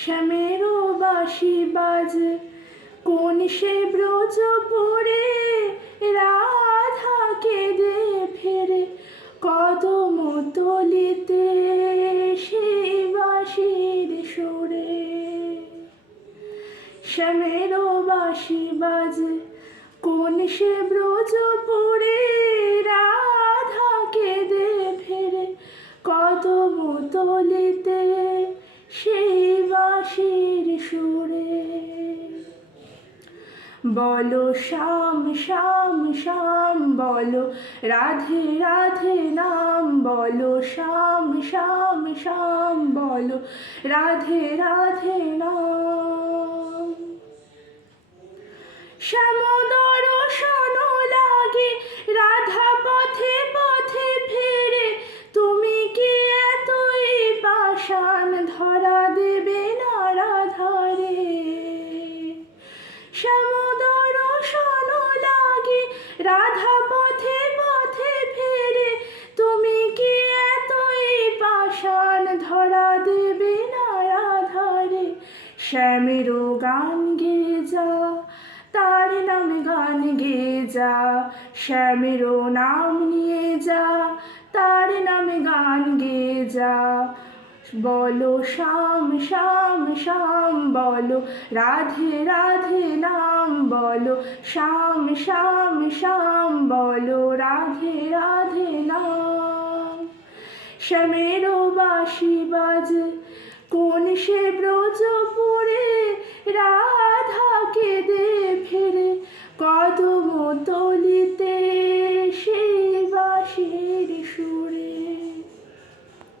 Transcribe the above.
শ্যামেরও বাঁশি বাজে কোন সে ব্রজপুরে, রাধা কেঁদে ফেরে কদম তলিতে সেই বাঁশির সুরে। শ্যামেরও বাঁশি বাজে কোন সে ব্রজপুরে, রাধা কেঁদে ফেরে কদম তলিতে সেই বাঁশির সুরে। বলো শ্যাম শ্যাম শ্যাম বলো, রাধে রাধে নাম বলো, শ্যাম শ্যাম শ্যাম বলো, রাধে রাধে নাম। শ্যাম দর্শন লাগে রাধা পথে পথে ফেরে, তুমি কি এতই পাষাণ ধরা দেবে না রাধারে। শ্যাম দর্শন লাগে রাধা পথে পথে ফেরে, তুমি কি এতই পাষাণ ধরা দেবে না রাধারে। শ্যামেরও গান গেয়ে যা, তার নামে গান গেয়ে যা, শ্যামেরও নাম নিয়ে যা, তার নামে গান গেয়ে যা। বলো শ্যাম শ্যাম শ্যাম বলো, রাধে রাধে নাম বলো, শ্যাম শ্যাম শ্যাম বলো, রাধে রাধে নাম। শ্যামেরও বাঁশি বাজে কোন সে ব্রজপুরে, রাধা কেঁদে ফেরে কদম তলিতে সেই বাঁশির সুরে।